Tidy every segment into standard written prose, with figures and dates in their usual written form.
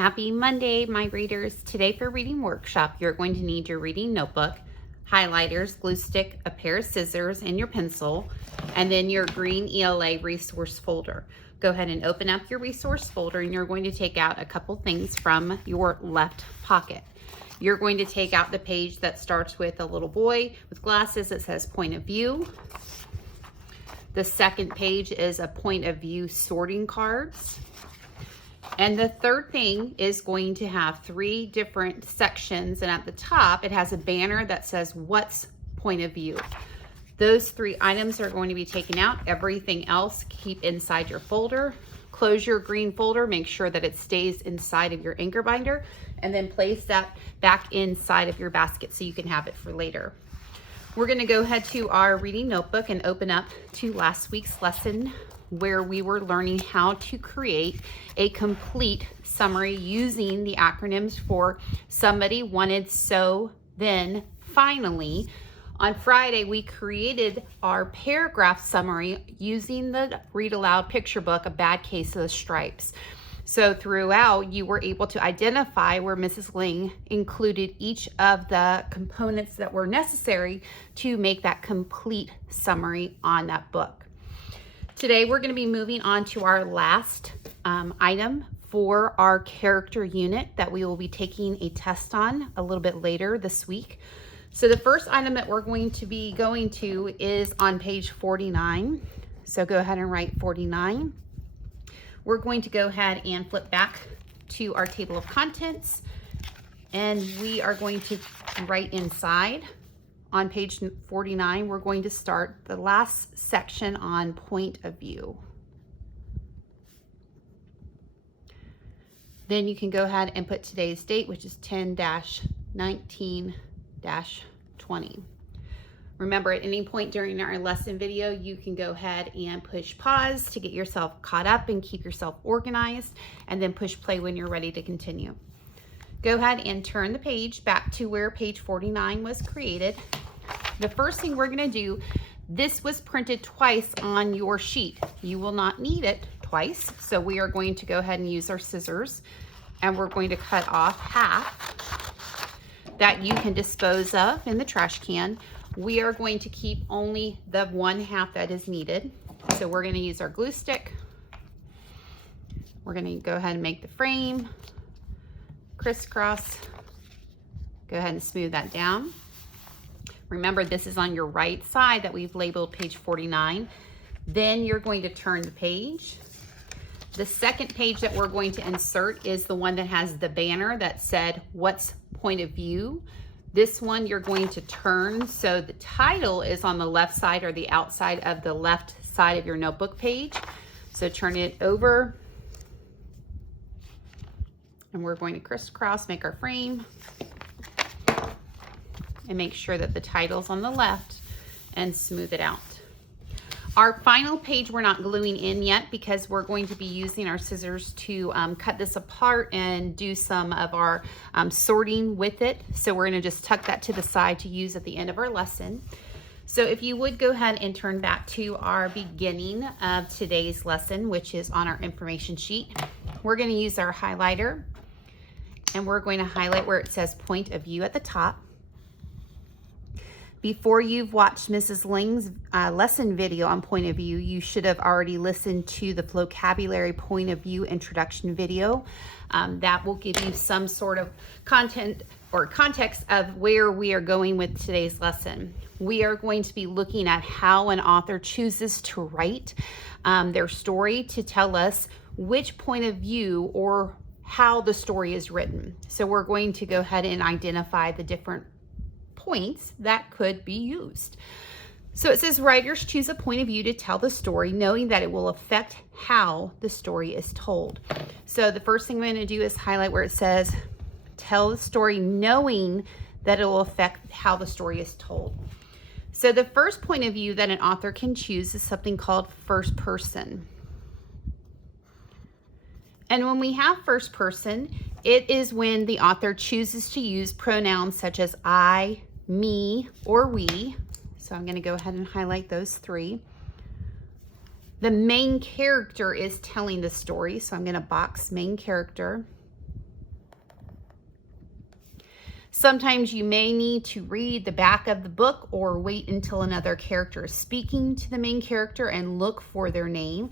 Happy Monday, my readers. Today for reading workshop, you're going to need your reading notebook, highlighters, glue stick, a pair of scissors, and your pencil, and then your green ELA resource folder. Go ahead and open up your resource folder, and you're going to take out a couple things from your left pocket. You're going to take out the page that starts with a little boy with glasses that says point of view. The second page is a point of view sorting cards. And the third thing is going to have 3 different sections, and at the top it has a banner that says what's point of view. Those 3 items are going to be taken out. Everything else keep inside your folder. Close your green folder, make sure that it stays inside of your anchor binder, and then place that back inside of your basket so you can have it for later. We're going to go ahead to our reading notebook and open up to last week's lesson, where we were learning how to create a complete summary using the acronyms for somebody, wanted, so, then, finally. On Friday, we created our paragraph summary using the Read Aloud picture book, A Bad Case of the Stripes. So throughout, you were able to identify where Mrs. Ling included each of the components that were necessary to make that complete summary on that book. Today, we're going to be moving on to our last item for our character unit that we will be taking a test on a little bit later this week. So the first item that we're going to be going to is on page 49. So go ahead and write 49. We're going to go ahead and flip back to our table of contents, and we are going to write inside. On page 49, we're going to start the last section on point of view. Then you can go ahead and put today's date, which is 10-19-20. Remember, at any point during our lesson video, you can go ahead and push pause to get yourself caught up and keep yourself organized, and then push play when you're ready to continue. Go ahead and turn the page back to where page 49 was created. The first thing we're going to do, this was printed twice on your sheet. You will not need it twice, so we are going to go ahead and use our scissors, and we're going to cut off half that you can dispose of in the trash can. We are going to keep only the 1/2 that is needed. So we're going to use our glue stick. We're going to go ahead and make the frame, crisscross, go ahead and smooth that down. Remember, this is on your right side that we've labeled page 49. Then you're going to turn the page. The second page that we're going to insert is the one that has the banner that said, what's point of view? This one you're going to turn so the title is on the left side or the outside of the left side of your notebook page. So turn it over, and we're going to crisscross, make our frame, and make sure that the title's on the left, and smooth it out. Our final page we're not gluing in yet because we're going to be using our scissors to cut this apart and do some of our sorting with it. So we're going to just tuck that to the side to use at the end of our lesson. So if you would go ahead and turn back to our beginning of today's lesson, which is on our information sheet. We're going to use our highlighter, and we're going to highlight where it says point of view at the top. Before you've watched Mrs. Ling's lesson video on point of view, you should have already listened to the vocabulary point of view introduction video. That will give you some sort of content or context of where we are going with today's lesson. We are going to be looking at how an author chooses to write their story to tell us which point of view or how the story is written. So we're going to go ahead and identify the different points that could be used. So it says writers choose a point of view to tell the story, knowing that it will affect how the story is told. So the first thing I'm going to do is highlight where it says tell the story, knowing that it will affect how the story is told. So the first point of view that an author can choose is something called first person. And when we have first person, it is when the author chooses to use pronouns such as I, me, or we. So I'm going to go ahead and highlight those 3. The main character is telling the story, so I'm going to box main character. Sometimes you may need to read the back of the book or wait until another character is speaking to the main character and look for their name.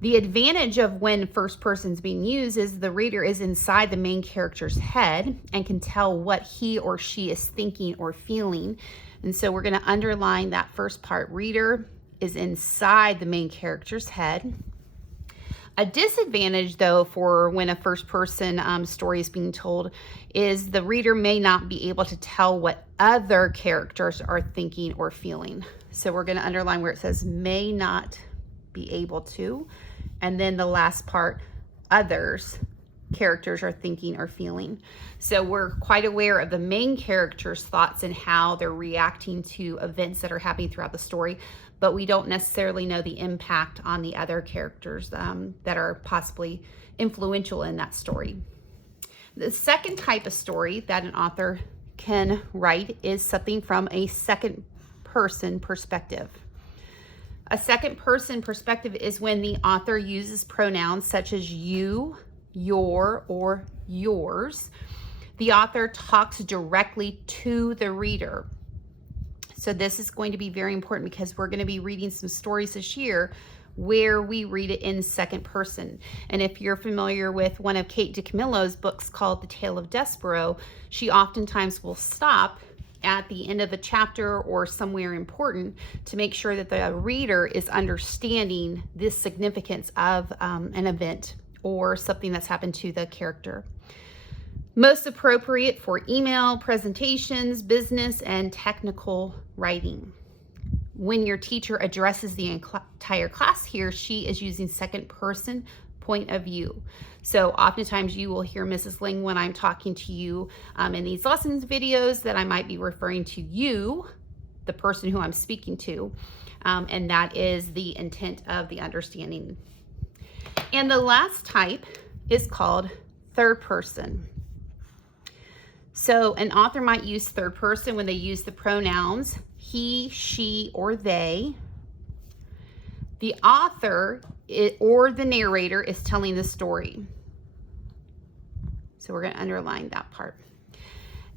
The advantage of when first person is being used is the reader is inside the main character's head and can tell what he or she is thinking or feeling. And so we're going to underline that first part. Reader is inside the main character's head. A disadvantage, though, for when a first-person story is being told is the reader may not be able to tell what other characters are thinking or feeling. So we're going to underline where it says may not be able to. And then the last part, others characters are thinking or feeling. So we're quite aware of the main character's thoughts and how they're reacting to events that are happening throughout the story, but we don't necessarily know the impact on the other characters that are possibly influential in that story. The second type of story that an author can write is something from a second person perspective. A second person perspective is when the author uses pronouns such as you, your, or yours. The author talks directly to the reader. So this is going to be very important because we're going to be reading some stories this year where we read it in second person. And if you're familiar with one of Kate DiCamillo's books called The Tale of Despero, she oftentimes will stop at the end of a chapter or somewhere important to make sure that the reader is understanding the significance of an event or something that's happened to the character. Most appropriate for email, presentations, business, and technical writing. When your teacher addresses the entire class, he or she is using second person point of view. So oftentimes you will hear Mrs. Ling when I'm talking to you in these lessons videos that I might be referring to you, the person who I'm speaking to, and that is the intent of the understanding. And the last type is called third person. So an author might use third person when they use the pronouns he, she, or they. The author or the narrator is telling the story. So we're going to underline that part.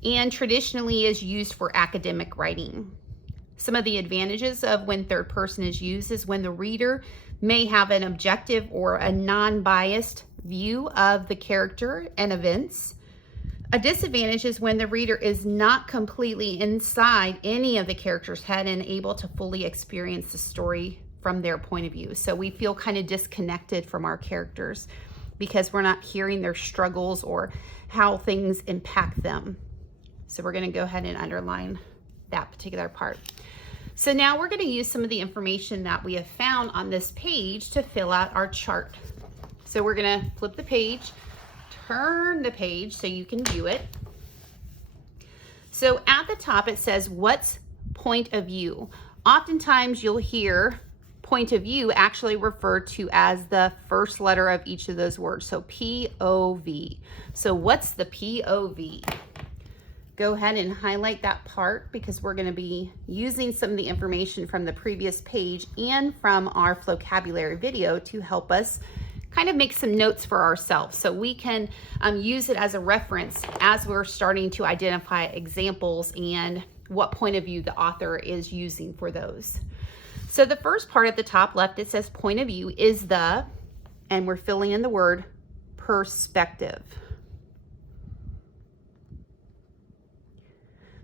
And traditionally is used for academic writing. Some of the advantages of when third person is used is when the reader may have an objective or a non-biased view of the character and events. A disadvantage is when the reader is not completely inside any of the character's head and able to fully experience the story from their point of view. So we feel kind of disconnected from our characters because we're not hearing their struggles or how things impact them. So we're going to go ahead and underline that particular part. So now we're going to use some of the information that we have found on this page to fill out our chart. So we're going to flip the page, turn the page so you can view it. So at the top it says, what's point of view? Oftentimes you'll hear point of view actually referred to as the first letter of each of those words. So POV. So what's the POV? Go ahead and highlight that part because we're going to be using some of the information from the previous page and from our vocabulary video to help us kind of make some notes for ourselves so we can use it as a reference as we're starting to identify examples and what point of view the author is using for those. So the first part at the top left, it says point of view is the, and we're filling in the word perspective.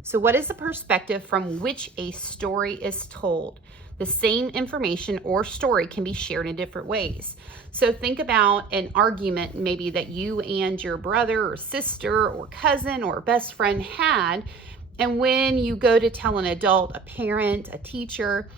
So what is the perspective from which a story is told? The same information or story can be shared in different ways. So think about an argument maybe that you and your brother or sister or cousin or best friend had, and when you go to tell an adult, a parent, a teacher,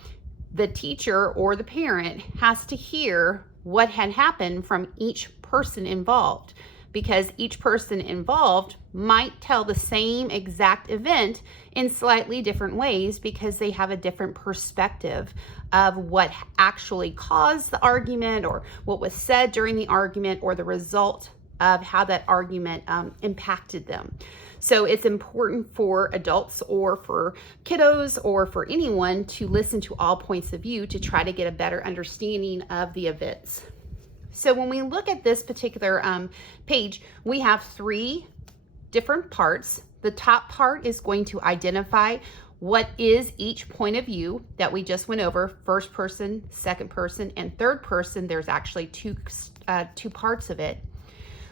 the teacher or the parent has to hear what had happened from each person involved, because each person involved might tell the same exact event in slightly different ways because they have a different perspective of what actually caused the argument or what was said during the argument or the result of how that argument impacted them. So it's important for adults or for kiddos or for anyone to listen to all points of view to try to get a better understanding of the events. So when we look at this particular page, we have three different parts. The top part is going to identify what is each point of view that we just went over: first person, second person, and third person. There's actually two parts of it.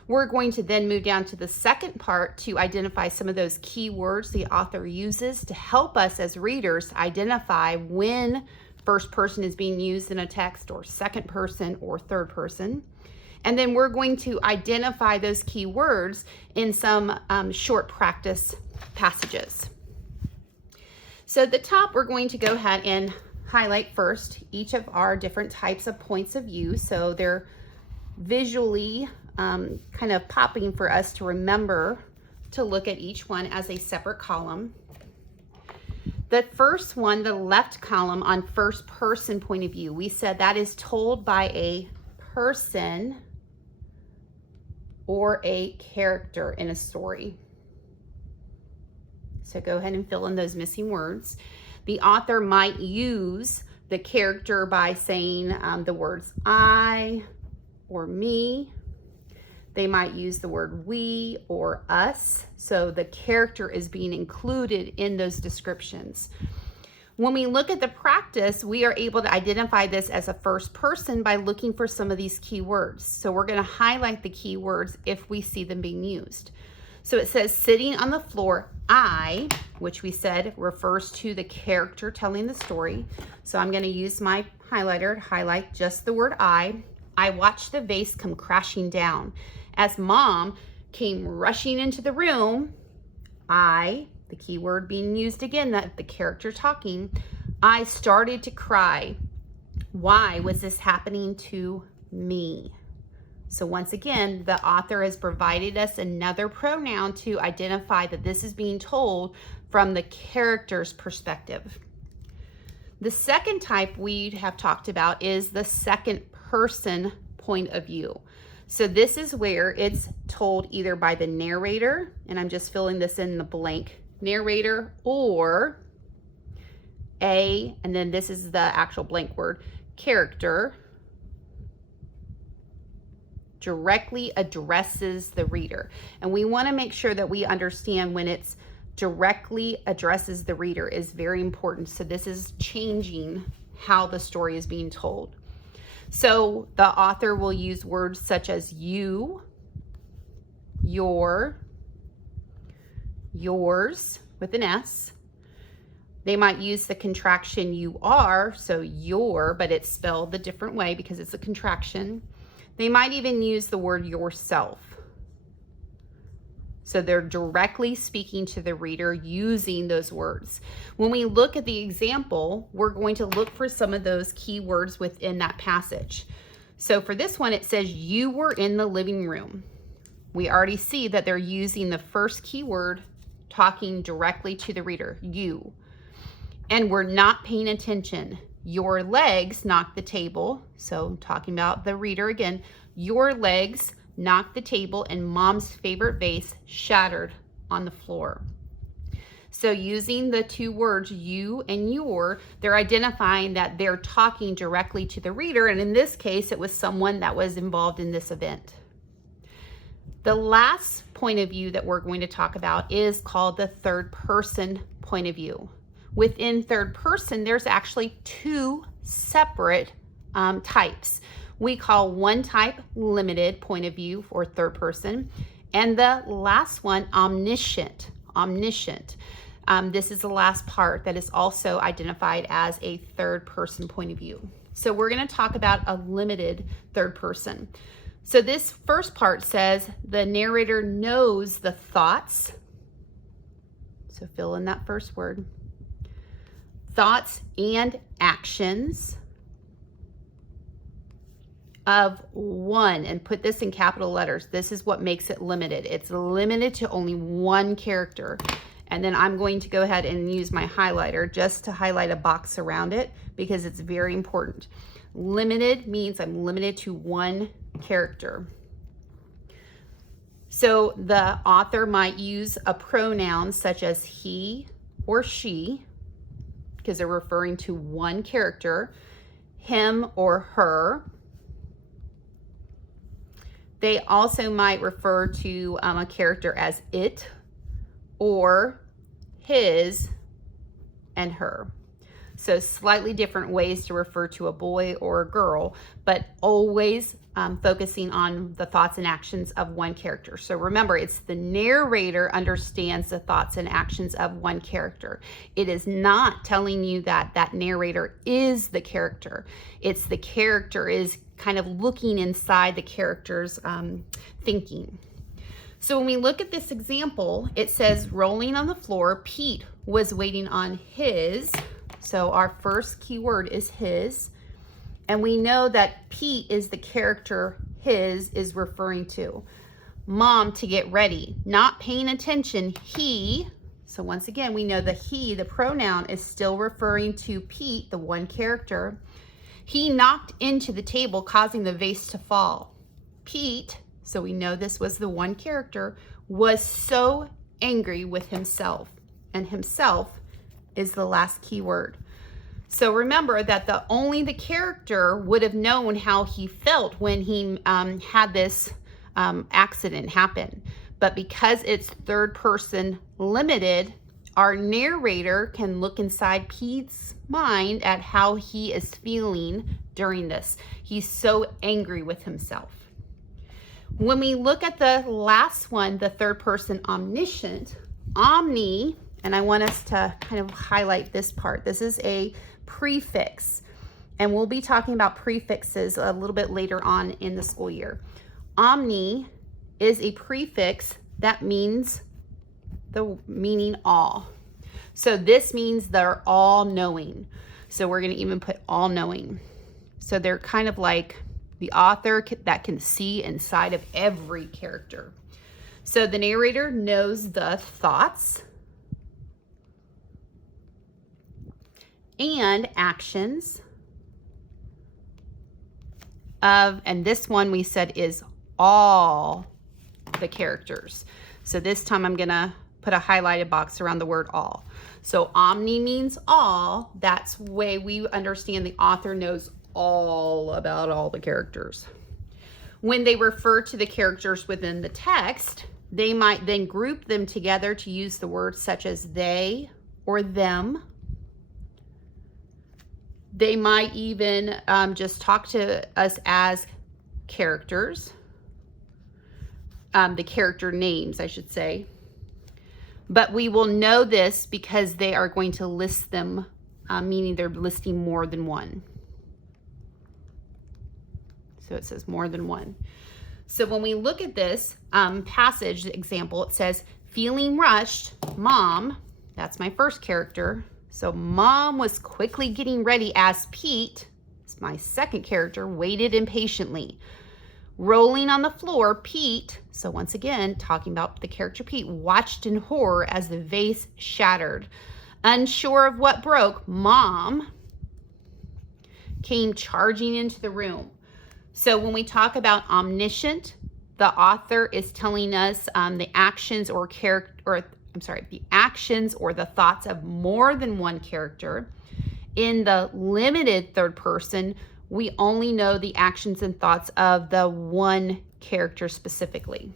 We're going to then move down to the second part to identify some of those key words the author uses to help us as readers identify when first person is being used in a text, or second person, or third person. And then we're going to identify those key words in some short practice passages. So at the top, we're going to go ahead and highlight first each of our different types of points of view. So they're visually kind of popping for us to remember to look at each one as a separate column. The first one, the left column on first person point of view, we said that is told by a person or a character in a story. So go ahead and fill in those missing words. The author might use the character by saying the words I or me. They might use the word we or us. So the character is being included in those descriptions. When we look at the practice, we are able to identify this as a first person by looking for some of these key words. So we're going to highlight the key words if we see them being used. So it says sitting on the floor, I, which we said refers to the character telling the story. So I'm going to use my highlighter to highlight just the word I. I watched the vase come crashing down. As mom came rushing into the room, I, the key word being used again, that the character talking, I started to cry. Why was this happening to me? So once again, the author has provided us another pronoun to identify that this is being told from the character's perspective. The second type we have talked about is the second person point of view. So this is where it's told either by the narrator, and I'm just filling this in the blank, narrator, or and then this is the actual blank word, character, directly addresses the reader. And we want to make sure that we understand when it's directly addresses the reader is very important. So this is changing how the story is being told. So the author will use words such as you, your, yours with an S. They might use the contraction you are, so your, but it's spelled the different way because it's a contraction. They might even use the word yourself. So they're directly speaking to the reader using those words. When we look at the example, we're going to look for some of those key words within that passage. So for this one, it says you were in the living room. We already see that they're using the first key word talking directly to the reader, you. And we're not paying attention. Your legs knocked the table. So talking about the reader again, your legs knocked the table and mom's favorite vase shattered on the floor. So using the two words you and your, they're identifying that they're talking directly to the reader. And in this case, it was someone that was involved in this event. The last point of view that we're going to talk about is called the third person point of view. Within third person, there's actually two separate types. We call one type limited point of view or third person, and the last one omniscient. This is the last part that is also identified as a third person point of view. So we're going to talk about a limited third person. So this first part says the narrator knows the thoughts. So fill in that first word. Thoughts and actions of one, and put this in capital letters. This is what makes it limited. It's limited to only one character. And then I'm going to go ahead and use my highlighter just to highlight a box around it because it's very important. Limited means I'm limited to one character. So the author might use a pronoun such as he or she because they're referring to one character, him or her. They also might refer to a character as it, or his and her. So slightly different ways to refer to a boy or a girl, but always focusing on the thoughts and actions of one character. So remember, it's the narrator understands the thoughts and actions of one character. It is not telling you that that narrator is the character. It's the character is kind of looking inside the character's thinking. So when we look at this example, it says rolling on the floor, Pete was waiting on his. So our first keyword is his. And we know that Pete is the character his is referring to. Mom to get ready, not paying attention, he. So once again, we know the he, the pronoun, is still referring to Pete, the one character. He knocked into the table, causing the vase to fall. Pete, so we know this was the one character, was so angry with himself. And himself is the last key word. So remember that only the character would have known how he felt when he had this accident happen. But because it's third person limited, our narrator can look inside Pete's mind at how he is feeling during this. He's so angry with himself. When we look at the last one, the third person omniscient, omni, and I want us to kind of highlight this part. This is a prefix, and we'll be talking about prefixes a little bit later on in the school year. Omni is a prefix that means the meaning all. So this means they're all knowing. So we're going to even put all knowing. So they're kind of like the author that can see inside of every character. So the narrator knows the thoughts and actions of, and this one we said is all the characters. So this time I'm gonna put a highlighted box around the word all. So omni means all. That's the way we understand the author knows all about all the characters. When they refer to the characters within the text, they might then group them together to use the words such as they or them. They might even just talk to us as characters, the character names, I should say. But we will know this because they are going to list them, meaning they're listing more than one. So it says more than one. So when we look at this passage example, it says, feeling rushed, Mom, that's my first character. So Mom was quickly getting ready as Pete, it's my second character, waited impatiently. Rolling on the floor, Pete, so once again, talking about the character Pete, watched in horror as the vase shattered. Unsure of what broke, Mom came charging into the room. So when we talk about omniscient, the author is telling us the actions or the actions or the thoughts of more than one character. In the limited third person, we only know the actions and thoughts of the one character specifically.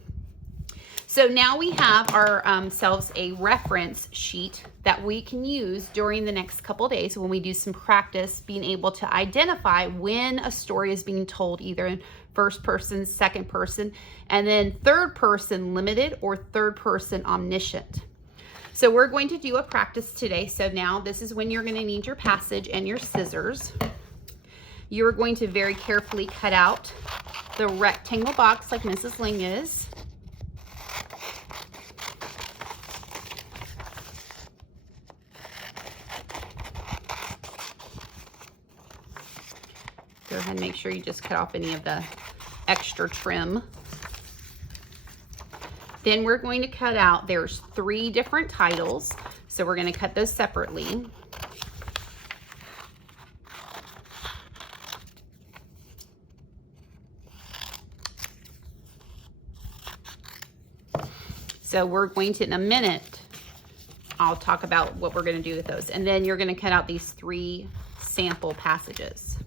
So now we have ourselves a reference sheet that we can use during the next couple of days when we do some practice being able to identify when a story is being told either in first person, second person, and then third person limited or third person omniscient. So we're going to do a practice today. So now this is when you're going to need your passage and your scissors. You're going to very carefully cut out the rectangle box like Mrs. Ling is. Go ahead and make sure you just cut off any of the extra trim. Then we're going to cut out, there's 3 different titles, so we're going to cut those separately. So we're going to, in a minute, I'll talk about what we're going to do with those. And then you're going to cut out these 3 sample passages.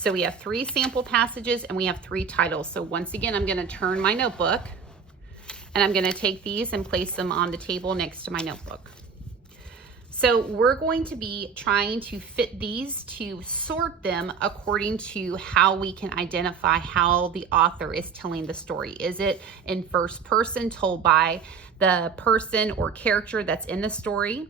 So we have 3 sample passages and we have 3 titles. So once again, I'm going to turn my notebook and I'm going to take these and place them on the table next to my notebook. So we're going to be trying to fit these to sort them according to how we can identify how the author is telling the story. Is it in first person, told by the person or character that's in the story?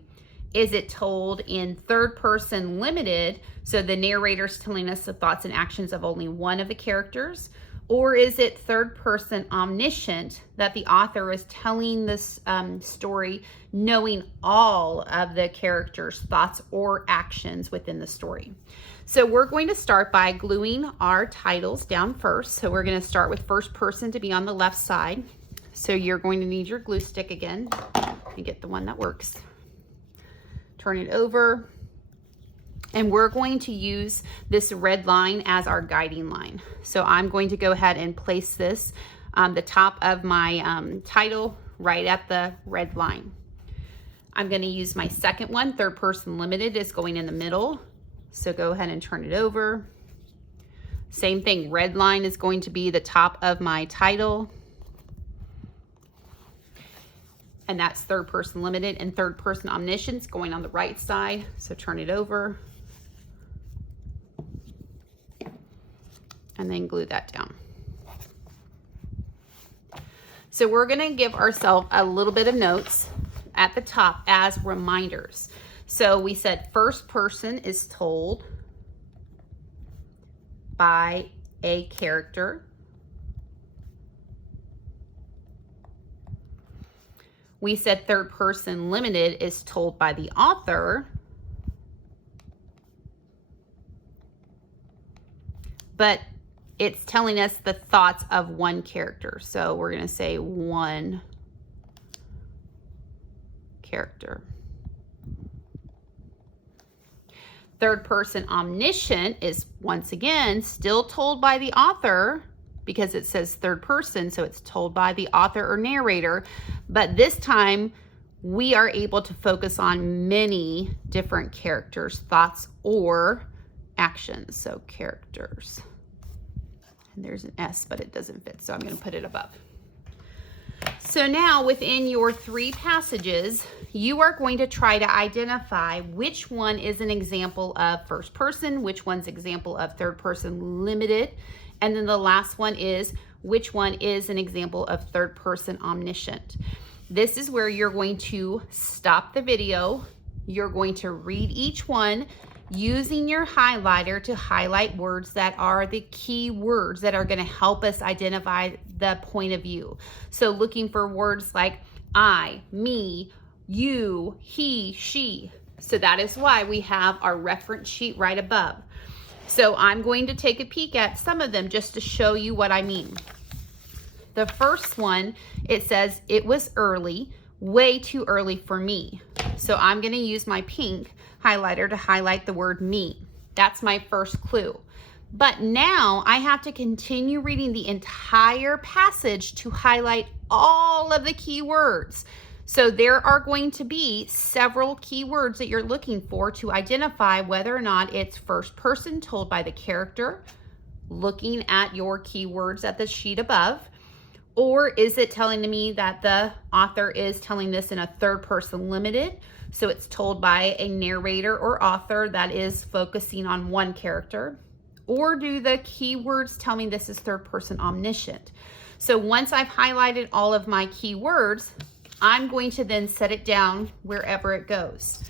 Is it told in third person limited, so the narrator's telling us the thoughts and actions of only one of the characters? Or is it third person omniscient, that the author is telling this story knowing all of the characters' thoughts or actions within the story? So we're going to start by gluing our titles down first. So we're going to start with first person to be on the left side. So you're going to need your glue stick again and get the one that works. Turn it over. And we're going to use this red line as our guiding line. So I'm going to go ahead and place this on the top of my title right at the red line. I'm going to use my second one, third person limited, is going in the middle. So go ahead and turn it over. Same thing, red line is going to be the top of my title. And that's third person limited, and third person omniscience going on the right side. So turn it over. And then glue that down. So we're going to give ourselves a little bit of notes at the top as reminders. So we said first person is told by a character. We said third person limited is told by the author. But it's telling us the thoughts of one character. So we're going to say one character. Third person omniscient is once again still told by the author, because it says third person, so it's told by the author or narrator. But this time we are able to focus on many different characters' thoughts or actions. So characters. And there's an S, but it doesn't fit, so I'm going to put it above. So now within your 3 passages, you are going to try to identify which one is an example of first person, which one's example of third person limited, and then the last one is which one is an example of third person omniscient. This is where you're going to stop the video. You're going to read each one using your highlighter to highlight words that are the key words that are going to help us identify the point of view. So looking for words like I, me, you, he, she. So that is why we have our reference sheet right above. So I'm going to take a peek at some of them just to show you what I mean. The first one, it says, it was early, way too early for me. So I'm going to use my pink highlighter to highlight the word me. That's my first clue. But now I have to continue reading the entire passage to highlight all of the key words. So there are going to be several key words that you're looking for to identify whether or not it's first person told by the character, looking at your keywords at the sheet above, or is it telling me that the author is telling this in a third person limited? So it's told by a narrator or author that is focusing on one character. Or do the keywords tell me this is third person omniscient? So once I've highlighted all of my keywords, I'm going to then set it down wherever it goes.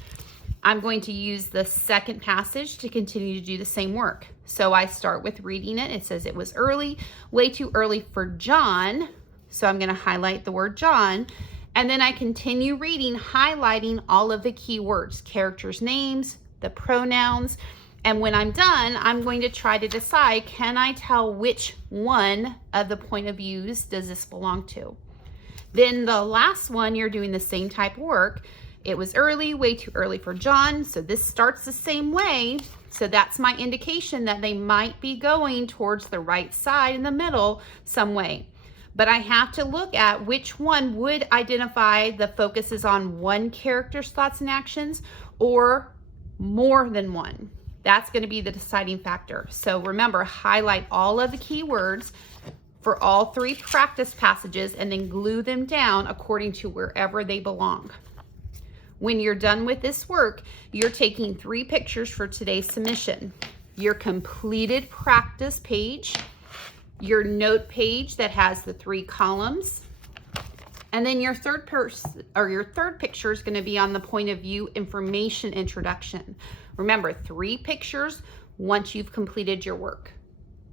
I'm going to use the second passage to continue to do the same work. So I start with reading it. It says it was early, way too early for John. So I'm going to highlight the word John. And then I continue reading, highlighting all of the key words, characters' names, the pronouns. And when I'm done, I'm going to try to decide, can I tell which one of the point of views does this belong to? Then the last one, you're doing the same type of work. It was early, way too early for John. So this starts the same way. So that's my indication that they might be going towards the right side in the middle some way. But I have to look at which one would identify the focus is on one character's thoughts and actions or more than one. That's going to be the deciding factor. So remember, highlight all of the keywords for all 3 practice passages and then glue them down according to wherever they belong. When you're done with this work, you're taking 3 pictures for today's submission. Your completed practice page, your note page that has the 3 columns, and then your third picture is going to be on the point of view information introduction. Remember, 3 pictures once you've completed your work.